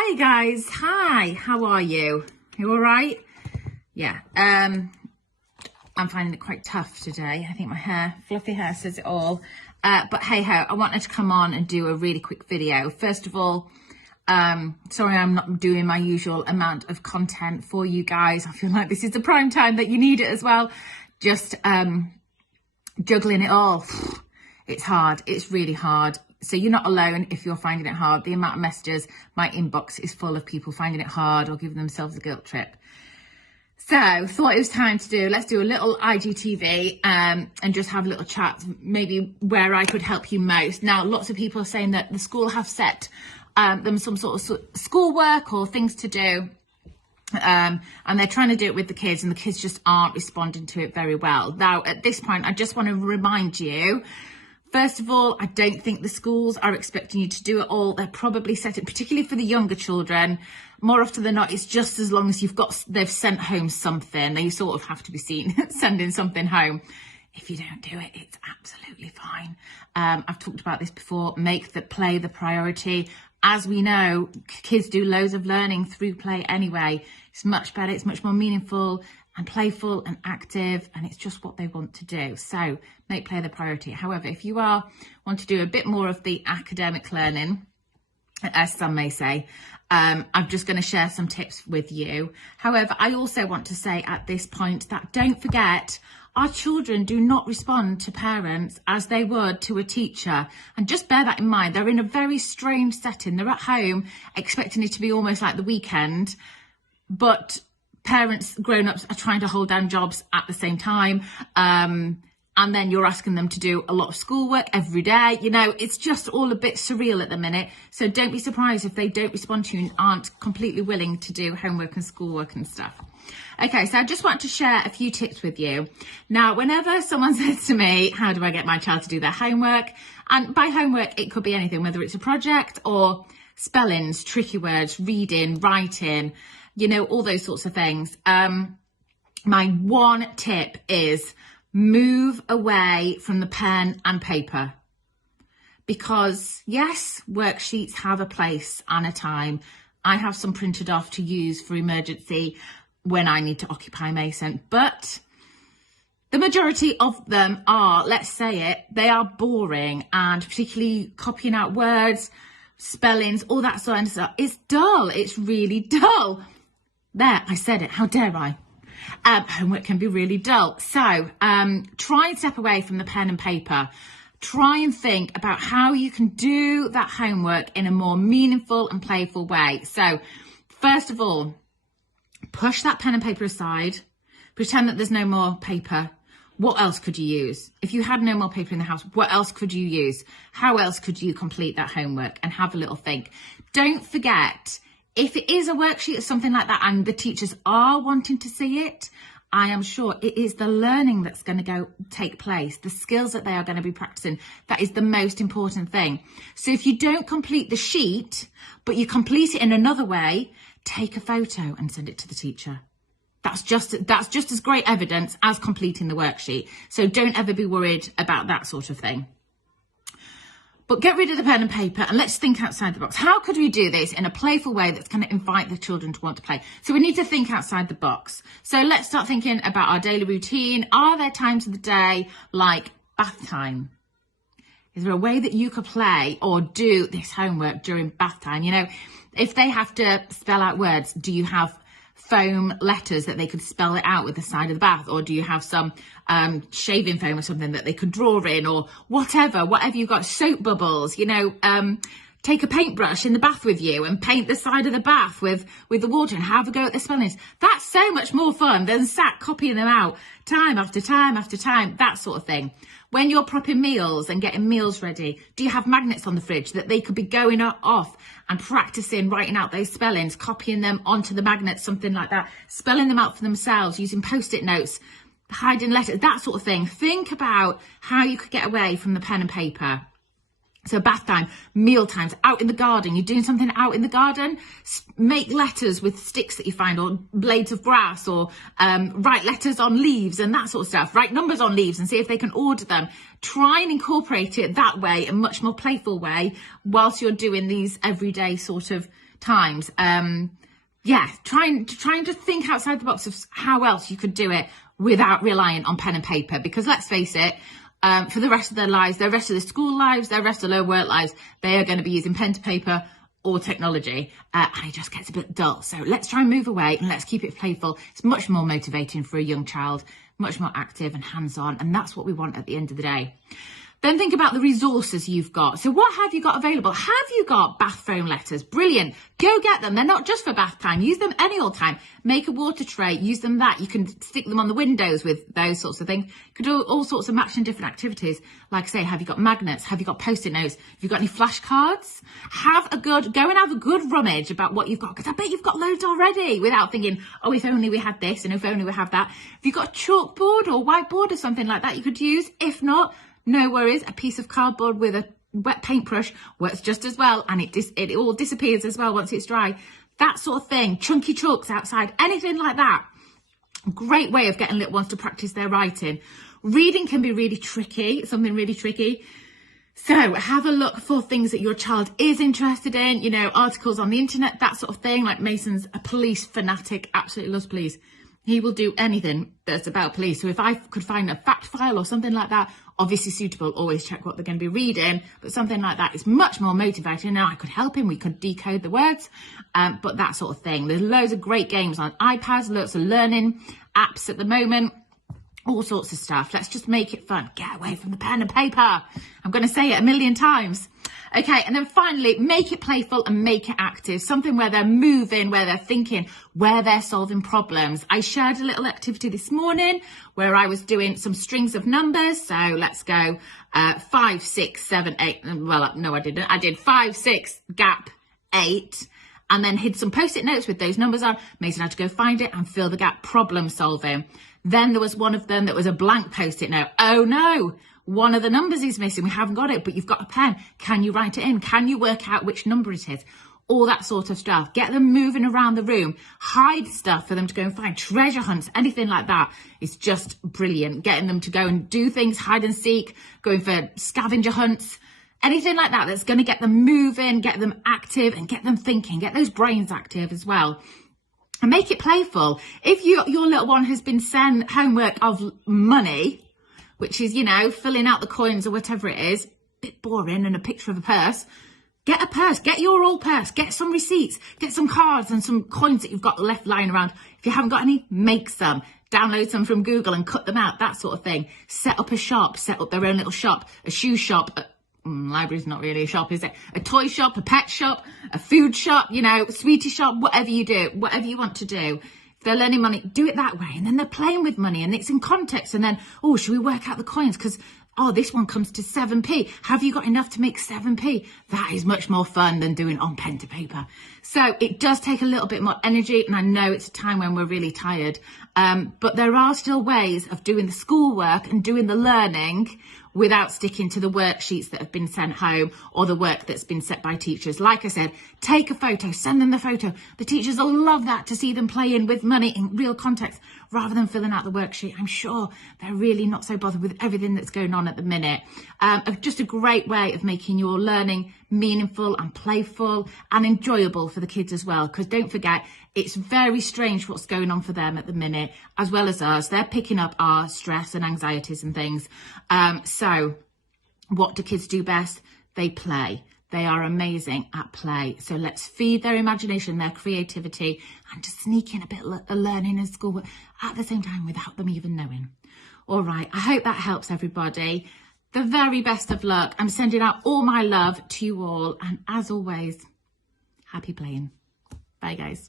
Hi guys, hi, how are you? You all right? Yeah, I'm finding it quite tough today. I think my hair, fluffy hair says it all. But hey ho, I wanted to come on and do a really quick video. First of all, sorry I'm not doing my usual amount of content for you guys. I feel like this is the prime time that you need it as well. Just juggling it all. It's hard, it's really hard. So you're not alone if you're finding it hard. The amount of messages, my inbox is full of people finding it hard or giving themselves a guilt trip. So thought it was time to let's do a little IGTV and just have a little chat, maybe where I could help you most. Now, lots of people are saying that the school have set them some sort of schoolwork or things to do. And they're trying to do it with the kids and the kids just aren't responding to it very well. Now, at this point, I just want to remind you, first of all, I don't think the schools are expecting you to do it all. They're probably set it, particularly for the younger children. More often than not, it's just as long as they've sent home something. They sort of have to be seen sending something home. If you don't do it, it's absolutely fine. I've talked about this before. Make the play the priority. As we know, kids do loads of learning through play anyway. It's much better. It's much more meaningful and playful and active, and it's just what they want to do. So make play the priority. However, if you want to do a bit more of the academic learning, as some may say, I'm just going to share some tips with you. However, I also want to say at this point that don't forget, our children do not respond to parents as they would to a teacher. And just bear that in mind. They're in a very strange setting. They're at home expecting it to be almost like the weekend, but parents, grown-ups are trying to hold down jobs at the same time. And then you're asking them to do a lot of schoolwork every day. You know, it's just all a bit surreal at the minute. So don't be surprised if they don't respond to you and aren't completely willing to do homework and schoolwork and stuff. Okay, so I just want to share a few tips with you. Now, whenever someone says to me, how do I get my child to do their homework? And by homework, it could be anything, whether it's a project or spellings, tricky words, reading, writing, you know, all those sorts of things. My one tip is move away from the pen and paper. Because yes, worksheets have a place and a time. I have some printed off to use for emergency when I need to occupy Mason, but the majority of them are, let's say it, they are boring, and particularly copying out words, spellings, all that sort of stuff. It's dull. It's really dull. There, I said it. How dare I? Homework can be really dull. So try and step away from the pen and paper. Try and think about how you can do that homework in a more meaningful and playful way. So first of all, push that pen and paper aside. Pretend that there's no more paper. What else could you use? If you had no more paper in the house, what else could you use? How else could you complete that homework? And have a little think. Don't forget, if it is a worksheet or something like that and the teachers are wanting to see it, I am sure it is the learning that's going to take place, the skills that they are going to be practicing. That is the most important thing. So if you don't complete the sheet, but you complete it in another way, take a photo and send it to the teacher. That's just as great evidence as completing the worksheet. So don't ever be worried about that sort of thing. But get rid of the pen and paper and let's think outside the box. How could we do this in a playful way that's going to invite the children to want to play? So we need to think outside the box. So let's start thinking about our daily routine. Are there times of the day like bath time? Is there a way that you could play or do this homework during bath time? You know, if they have to spell out words, do you have foam letters that they could spell it out with the side of the bath, or do you have some shaving foam or something that they could draw in, or whatever you've got, soap bubbles, you know, take a paintbrush in the bath with you and paint the side of the bath with the water and have a go at the spellings. That's so much more fun than sat copying them out time after time after time, that sort of thing. When you're prepping meals and getting meals ready, do you have magnets on the fridge that they could be going off and practicing writing out those spellings, copying them onto the magnets, something like that, spelling them out for themselves, using post-it notes, hiding letters, that sort of thing. Think about how you could get away from the pen and paper. So bath time, meal times, out in the garden. You're doing something out in the garden, make letters with sticks that you find or blades of grass, or write letters on leaves and that sort of stuff. Write numbers on leaves and see if they can order them. Try and incorporate it that way, a much more playful way, whilst you're doing these everyday sort of times. Yeah, trying to think outside the box of how else you could do it without relying on pen and paper, because let's face it, for the rest of their lives, the rest of their school lives, their rest of their work lives, they are going to be using pen to paper or technology, and it just gets a bit dull. So let's try and move away and let's keep it playful. It's much more motivating for a young child, much more active and hands-on, and that's what we want at the end of the day. Then think about the resources you've got. So what have you got available? Have you got bath foam letters? Brilliant. Go get them. They're not just for bath time. Use them any old time. Make a water tray. Use them that. You can stick them on the windows with those sorts of things. You can do all sorts of matching different activities. Like I say, have you got magnets? Have you got Post-it notes? Have you got any flashcards? Go and have a good rummage about what you've got, because I bet you've got loads already without thinking, oh, if only we had this and if only we have that. Have you got a chalkboard or whiteboard or something like that you could use? If not, no worries, a piece of cardboard with a wet paintbrush works just as well, and it all disappears as well once it's dry. That sort of thing, chunky chalks outside, anything like that. Great way of getting little ones to practice their writing. Reading can be really tricky, something really tricky. So have a look for things that your child is interested in, you know, articles on the internet, that sort of thing. Like Mason's a police fanatic, absolutely loves police. He will do anything that's about police. So if I could find a fact file or something like that, obviously suitable, always check what they're going to be reading, but something like that is much more motivating. Now I could help him, we could decode the words, but that sort of thing. There's loads of great games on iPads, lots of learning apps at the moment, all sorts of stuff. Let's just make it fun. Get away from the pen and paper. I'm going to say it a million times. Okay, and then finally, make it playful and make it active. Something where they're moving, where they're thinking, where they're solving problems. I shared a little activity this morning where I was doing some strings of numbers. So let's go 5, 6, 7, 8. Well, no, I didn't. I did 5, 6, gap, 8. And then hid some Post-it notes with those numbers on. Mason had to go find it and fill the gap, problem solving. Then there was one of them that was a blank Post-it note. Oh no, one of the numbers is missing. We haven't got it, but you've got a pen. Can you write it in? Can you work out which number it is? All that sort of stuff. Get them moving around the room. Hide stuff for them to go and find. Treasure hunts, anything like that is just brilliant. Getting them to go and do things, hide and seek, going for scavenger hunts, anything like that that's going to get them moving, get them active and get them thinking, get those brains active as well. And make it playful. If your little one has been sent homework of money, which is, you know, filling out the coins or whatever it is, a bit boring, and a picture of a purse, get a purse, get your old purse, get some receipts, get some cards and some coins that you've got left lying around. If you haven't got any, make some. Download some from Google and cut them out, that sort of thing. Set up a shop, set up their own little shop, a shoe shop. Library's not really a shop, is it? A toy shop, a pet shop, a food shop, you know, sweetie shop, whatever you do, whatever you want to do. If they're learning money, do it that way. And then they're playing with money and it's in context. And then, oh, should we work out the coins? Because, oh, this one comes to 7p. Have you got enough to make 7p? That is much more fun than doing on pen to paper. So it does take a little bit more energy. And I know it's a time when we're really tired. But there are still ways of doing the schoolwork and doing the learning without sticking to the worksheets that have been sent home or the work that's been set by teachers. Like I said, take a photo, send them the photo. The teachers will love that, to see them playing with money in real context rather than filling out the worksheet. I'm sure they're really not so bothered with everything that's going on at the minute. Just a great way of making your learning meaningful and playful and enjoyable for the kids as well. Because don't forget, it's very strange what's going on for them at the minute, as well as us. They're picking up our stress and anxieties and things. So what do kids do best? They play. They are amazing at play. So let's feed their imagination, their creativity, and just sneak in a bit of learning and schoolwork at the same time without them even knowing. All right, I hope that helps everybody. The very best of luck. I'm sending out all my love to you all. And as always, happy playing. Bye, guys.